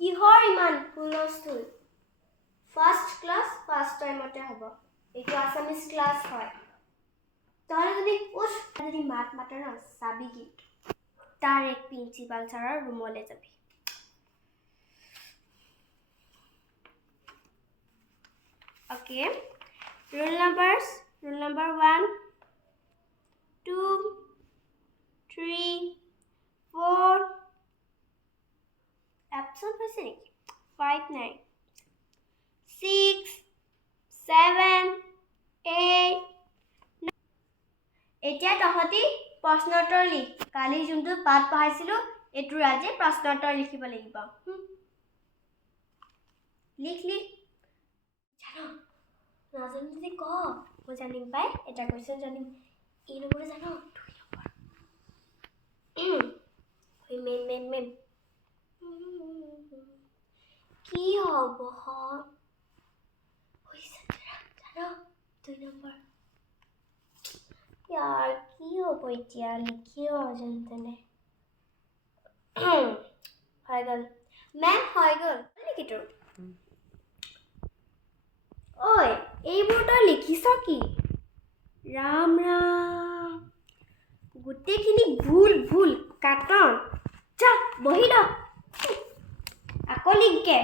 কিহৰ ইমান হুলস্থুল ফাৰ্ষ্ট ক্লাছ ফাৰ্ষ্ট টাইমতে হ'ব এইটো আছামিজ ক্লাছ হয় তহঁতে যদি উঠ যদি মাত মাতে ন চাবি কিন্তু ডাইৰেক্ট প্ৰিন্সিপাল ছাৰৰ ৰুমলৈ যাবি Okay. Rule numbers. Rule number 1, 2, 3, 4. Absent হৈছে নেকি 5, 9, 6, 7, 8. এতিয়া তহঁতি প্ৰশ্নোত্তৰ লিখ কালি যোনটো পাঠ পঢ়াইছিলো এইটোৰ আজি প্ৰশ্নোত্তৰ লিখিব লাগিব লিখ জানো নাজানো যদি ক মই জানিম পাই এটা কোৱেশ্চন জানিম এই নম্বৰ জানো 2 নম্বৰ মেম কি হ'ব হৈছে জানো 2 নম্বৰ यार কি হ'ব এতিয়া লিখিও যেন তেনে হৈ গ'ল মেম হৈ গ'ল নেকি তোৰ ঐ এইবোৰ তই লিখিছ কি ৰাম ৰাম গোটেইখিনি ভুল কাটন যা বহি ল আকৌ লিখকে